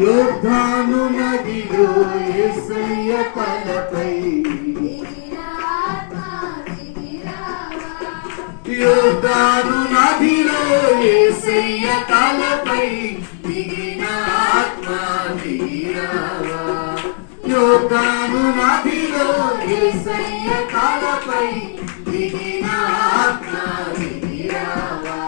యోర్దాను నదిలో యేసయ్య తలపై యోర్దాను నదిలో యేసయ్య తలపై దిగిన ఆత్మ దిగిరావా యోర్దాను నదిలో యేసయ్య తలపై దిగిన ఆత్మ దిగిరావా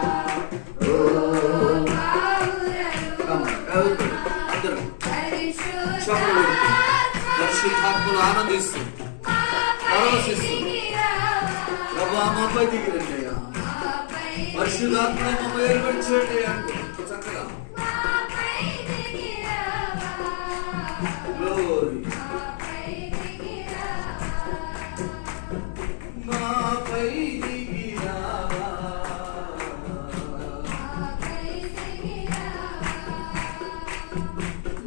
పరిశుద్ధాత్మను ఆనందిస్తూ పరవశిస్తూ ప్రభు మాపై దిగిరండి పరిశుద్ధాత్మ మమ్మ ఏర్పరిచేయండి అంటే చక్కగా గ్లోరీ మాపై దిగిరావా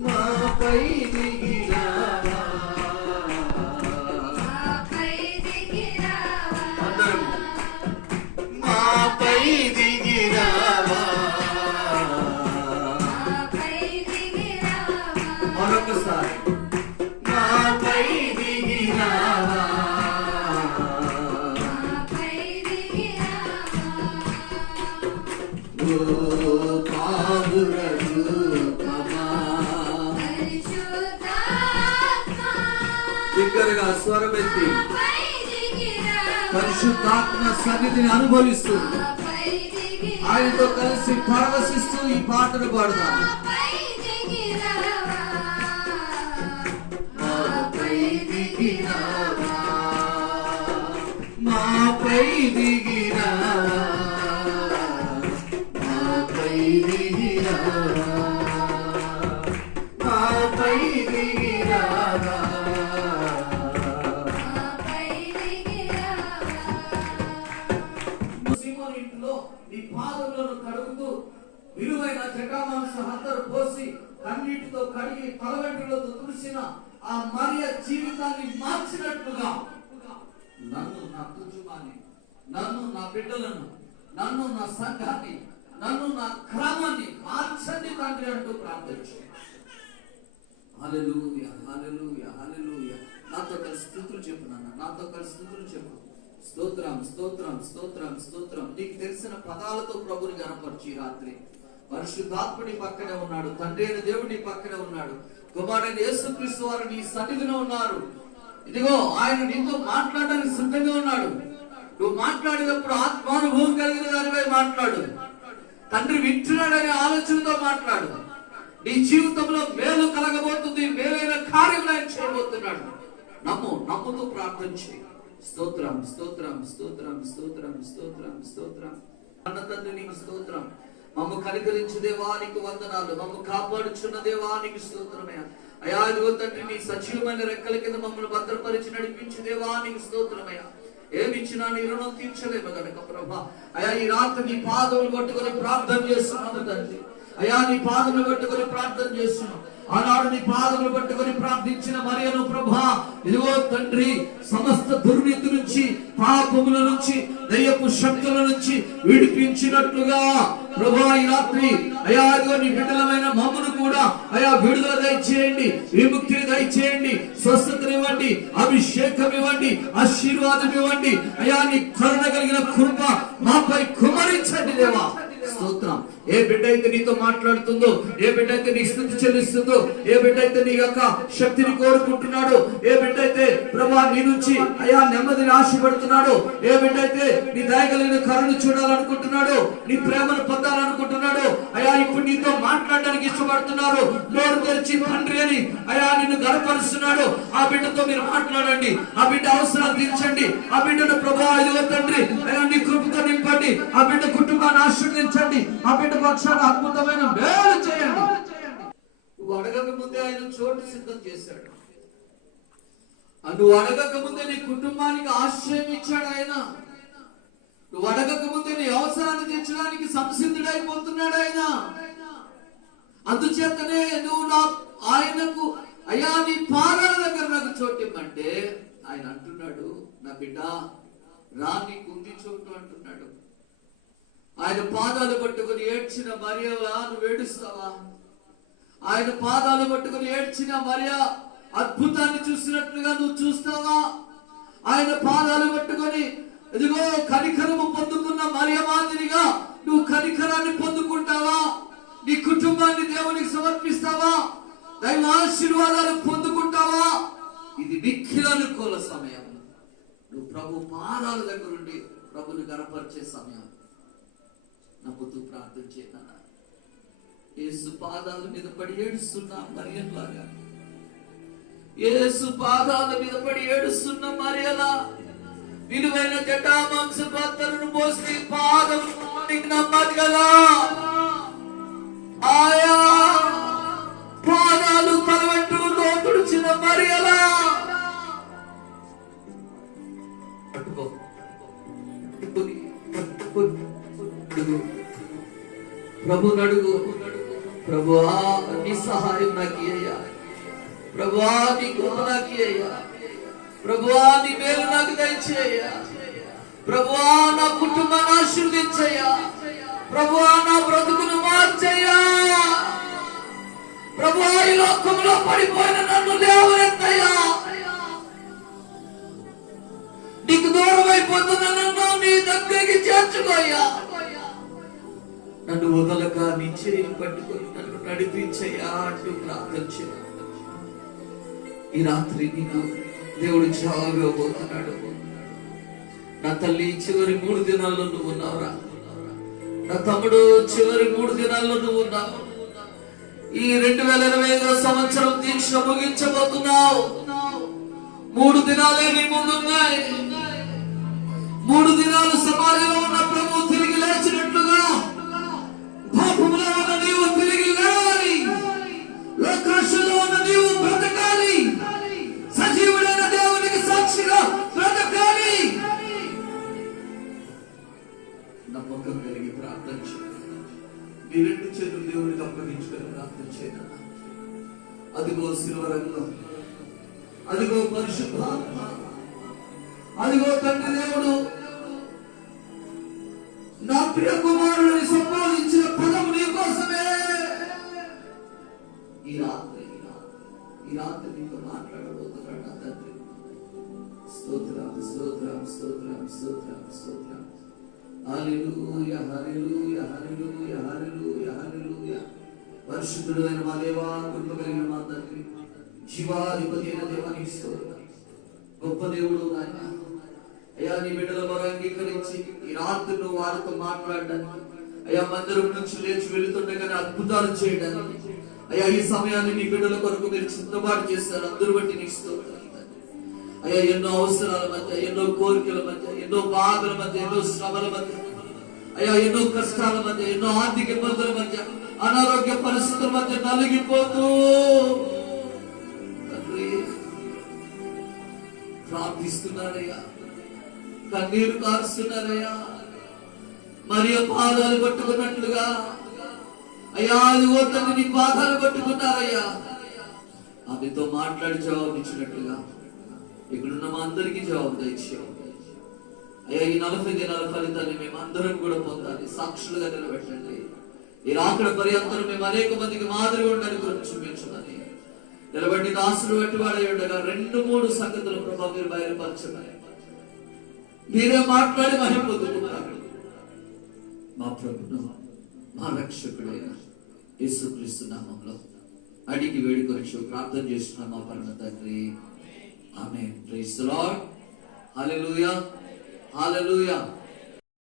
మాపై దిగిరావా మాపై దిగిరావా మరొకసారి మాపై దిగిరావా బిగ్గరగా స్వరమెత్తి పరిశుద్ధాత్మ సన్నిధిని అనుభవిస్తూ ఆయనతో కలిసి పరవశిస్తూ ఈ పాటను పాడదాం. మాపై దిగిరావా మాపై దిగిరావా మాపై దిగిరావా ఇంట్లో నీ పాదములను కడుగుతూ విలువైన జటామాంస హద్దరు పోసి కన్నీటితో కడిగి తలవెంట్రులతో తుడిసిన ఆ మరియ జీవితాన్ని మార్చినట్లుగా నన్ను నా కుటుంబాన్ని నన్ను నా బిడ్డలను నన్ను నా సంఘాన్ని నన్ను నా క్రమాన్ని మార్చండి తండ్రి అంటూ ప్రార్థించు. హల్లెలూయా హల్లెలూయా హల్లెలూయా. నాతో కలిసి స్తుతులు చెప్పు నాన్న, నాతో కలిసి స్తుతులు చెప్పు. స్తోత్రం స్తోత్రం స్తోత్రం స్తోత్రం. నీకు తెలిసిన పదాలతో ప్రభుని గణపరిచి రాత్రి పరిశుద్ధాత్ముడి పక్కనే ఉన్నాడు, తండ్రి అయిన దేవుడి పక్కనే ఉన్నాడు, కుమారుడైన యేసుక్రీస్తు వారు నీ సన్నిధిలో ఉన్నారు. ఇదిగో ఆయన నీతో మాట్లాడడానికి సిద్ధంగా ఉన్నాడు. నువ్వు మాట్లాడేటప్పుడు ఆత్మానుభవం కలిగిన దానిపై మాట్లాడు. తండ్రి వింటున్నాడనే ఆలోచనతో మాట్లాడు. నీ జీవితంలో మేలు కలగబోతుంది, మేలైన కార్యములు ఆయన చేయబోతున్నాడు. నమ్ముతూ ప్రార్థన చేయి. స్తోత్రం స్తోత్రం స్తోత్రం స్తోత్రం స్తోత్రం స్తోత్రం. అన్న తండ్రి నీకు స్తోత్రం. మమ్మ కనికరించు దేవా నీకు వందనాలు. మమ్మ కాపాడుచున్న దేవా నీకు స్తోత్రమయ్యా. అయా ఇదిగో తండ్రి నీ సజీవమైన రెక్కల కింద మమ్మల్ని భద్రపరిచి నడిపించు దేవా నీకు స్తోత్రమయ్యా. ఏమిచ్చినా నీ రుణం తీర్చలేము గనక ప్రభా అయా ఈ రాత్రి నీ పాదములు పట్టుకొని ప్రార్థన చేస్తున్నాము తండ్రి. అయా నీ పాదములు పట్టుకొని ప్రార్థన చేస్తున్నాం. ఆనాడు నీ పాదములు పట్టుకొని ప్రార్థించిన మరియను ప్రభా ఇదిగో తండ్రి సమస్త దుర్నీతి నుంచి పాపముల నుంచి దయ్యపు శక్తుల నుంచి విడిపించినట్లుగా ప్రభా ఈ రాత్రి అయా ఇదిగో నీ బిడ్డలమైన మమ్మను కూడా అయా విడుదల దయచేయండి, విముక్తిని దయచేయండి, స్వస్థతనివ్వండి, అభిషేకం ఇవ్వండి, ఆశీర్వాదం ఇవ్వండి. అయా నీ కరుణ కలిగిన కృప మాపై కుమరించండి దేవా. స్తోత్రం. ఏ బిడ్డ అయితే నీతో మాట్లాడుతుందో, ఏ బిడ్డ అయితే నీ స్తుతి చెల్లిస్తుందో, ఏ బిడ్డ అయితే నీ యొక్క శక్తిని కోరుకుంటున్నాడో, ఏ బిడ్డ అయితే ప్రభా నీ నుంచి అయా నెమ్మదిని ఆశపడుతున్నాడో, ఏ బిడ్డ అయితే నీ దయగలిగిన కరుణ చూడాలనుకుంటున్నాడో, నీ ప్రేమను పొందాలనుకుంటున్నాడో, అయా ఇప్పుడు నీతో మాట్లాడడానికి ఇష్టపడుతున్నారు. నోరు తెరిచి తండ్రి అని అయా నిన్ను గర్వపరుస్తున్నాడు. ఆ బిడ్డతో మీరు మాట్లాడండి. ఆ బిడ్డ అవసరాలు తీర్చండి. ఆ బిడ్డను ప్రభా ఇదిగో తండ్రి అయా నీ కృపతో నింపండి. ఆ బిడ్డ కుటుంబాన్ని ఆశీర్వదించండి. ఆ బిడ్డ పక్షాన అద్భుతమైన మేలు చేయండి. నువ్వు అడగక ముందే ఆయన చోటు సిద్ధం చేశాడు. నువ్వు అడగక ముందే నీ కుటుంబానికి ఆశ్రయం ఇచ్చాడు ఆయన. నువ్వు అడగక ముందే నీ అవసరాన్ని తీర్చడానికి సంసిద్ధుడైపోతున్నాడు ఆయన. అందుచేతనే నువ్వు ఆయనకు అయ్యా నీ పాదాల దగ్గర నాకు చోటు ఇవ్వమంటే ఆయన అంటున్నాడు, నా బిడ్డ రా నీకు ఉంది చోటు అంటున్నాడు. ఆయన పాదాలు పట్టుకుని ఏడ్చిన మరియవా నువ్వు ఏడుస్తావా? ఆయన పాదాలు పట్టుకుని ఏడ్చిన మరియా అద్భుతాన్ని చూసినట్లుగా నువ్వు చూస్తావా? ఆయన పాదాలు పట్టుకొని ఇదిగో కనికరము పొందుకున్న మరియ మాదిరిగా నువ్వు కనికరాన్ని పొందుకుంటావా? నీ కుటుంబాన్ని దేవునికి సమర్పిస్తావా? దైవ ఆశీర్వాదాలు పొందుకుంటావా? ఇది మిక్కిలి అనుకూల సమయం. నువ్వు ప్రభు పాదాల దగ్గర ఉండి ప్రభుని గణపరిచే సమయం. నమ్ముతూ ప్రార్థన చేయాలి. యేసు పాదాల మీద పడి ఏడుస్తున్న మరియలాగా, యేసు పాదాల మీద పడి ఏడుస్తున్న మరియలా విలువైన జటామాంస పాత్రను పోసి పాదం నమ్మదు కదా. ఆయా పాదాలు తలవెట్టు తుడిచిన మరియలా ప్రభు నడుగు. ప్రభువా నీ సహాయం నాకు అయ్యా, ప్రభువా నీ కృప నాకు అయ్యా, ప్రభువా నీ మేలు నాకు దయచేయ్యా, ప్రభువా నా కుటుంబాన్ని ఆశీర్వదించయ్యా, ప్రభువా నా బ్రతుకును మార్చయ్యా, ప్రభువా ఈ లోకంలో పడిపోయిన నన్ను లేవనెత్తయ్యా, నీకు దూరం అయిపోతున్న నన్ను నీ దగ్గరికి చేర్చుకోయ్యా, నన్ను వదలక నీ చేయి పట్టుకొని నన్ను నడిపించయ్యా అంటూ ప్రార్థన చేయాలి. ఈ రాత్రి నీకు దేవుడు జవాబు ఇవ్వబోతున్నాడు. నా తల్లి, చివరి 3 దినాల్లో నువ్వు ఉన్నావురా. నా తమ్ముడు, చివరి 3 దినాల్లో నువ్వు ఉన్నావు. ఈ 2025వ సంవత్సరం దీక్ష ముగించబోతున్నావు. 3 దినాలే నీ ముందున్నాయి. 3 దినాలు సమాజంలో ఉన్న ప్రభు తిరిగి లేచినట్లుగా పాపంలో ఉన్న నీవు తిరిగి లేవాలి. లోకాశలో ఉన్న నీవు బ్రతకాలి. సజీవుడైన దేవునికి సాక్షిగా బ్రతకాలి. నమ్మకం కలిగి ప్రార్థన చేయాలి. మీ 2 చేతులు దేవునికి అప్పగించుకొని ప్రార్థన చేయాలి. అదిగో శిలువ రంగం, అదిగో పరిశుద్ధాత్మ, అదిగో తండ్రి దేవుడు నా ప్రియ కుమారుడిని సంపాదించిన పదం నీ కోసమే. ఈ రాత్రి నీతో మాట్లాడబోతున్నాడు నా తండ్రి. స్తోత్రం, స్తోత్రం, స్తోత్రం, స్తోత్రం, స్తోత్రం. హల్లెలూయా, హల్లెలూయా, హల్లెలూయా, హల్లెలూయా, హల్లెలూయా. పరిశుద్ధుడైన మా దేవా, కృప కలిగిన మా తండ్రి, శివాధిపతి అయిన దేవానికి స్తోత్రం. గొప్ప దేవుడు నాయన. అయ్యా, నీ బిడ్డల వారు అంగీకరించి ఈ రాత్రి నువ్వు వారితో మాట్లాడడానికి, అయ్యా మందిరం నుంచి లేచి వెళుతుండగానే అద్భుతాలు చేయడానికి, అయ్యా ఈ సమయాన్ని నీ బిడ్డల కొరకు మీరు సిద్ధపాటు చేస్తారు. అందరూ బట్టి నీకు స్తోత్రం. అయ్యా ఎన్నో అవసరాల మధ్య, ఎన్నో కోరికల మధ్య, ఎన్నో బాధల మధ్య, ఎన్నో శ్రమల మధ్య, అయ్యా ఎన్నో కష్టాల మధ్య, ఎన్నో ఆర్థిక ఇబ్బందుల మధ్య, అనారోగ్య పరిస్థితుల మధ్య నలిగిపోతూ తండ్రి ప్రార్థిస్తున్నారయ్యా, కన్నీరు కారుస్తున్నారయ్యా. మరి పాదాలు పట్టుకున్నట్లుగా అయ్యా అదిగో తండ్రి నీ పాదాలు పట్టుకున్నారయ్యా. ఆమెతో మాట్లాడి జవాబు ఇచ్చినట్లుగా ఇక్కడున్న మా అందరికీ జవాబు దయచేయాలి. అయ్యా ఈ 40 దినాల ఫలితాన్ని మేము అందరం కూడా పొందాలి. సాక్షులుగా నిలబెట్టండి. ఈ రాకడ పర్యంతరం మేము అనేక మందికి మాదిరిగా ఉండడానికి చూపించమని నిలబడి దాసులు వెట్టువాడై ఉండగా 2-3 సంగతులు ప్రభావ మీరు బయలుపరచమని మీరే మాట్లాడి మహిమ పొందుకున్నారు. మా ప్రభును మా రక్షకుడైన యేసుక్రీస్తు నామములో అడిగి వేడుకొని ప్రార్థన చేస్తున్నాం మా పరమ తండ్రి. ఆమేన్. Praise the Lord. హల్లెలూయా, హల్లెలూయా.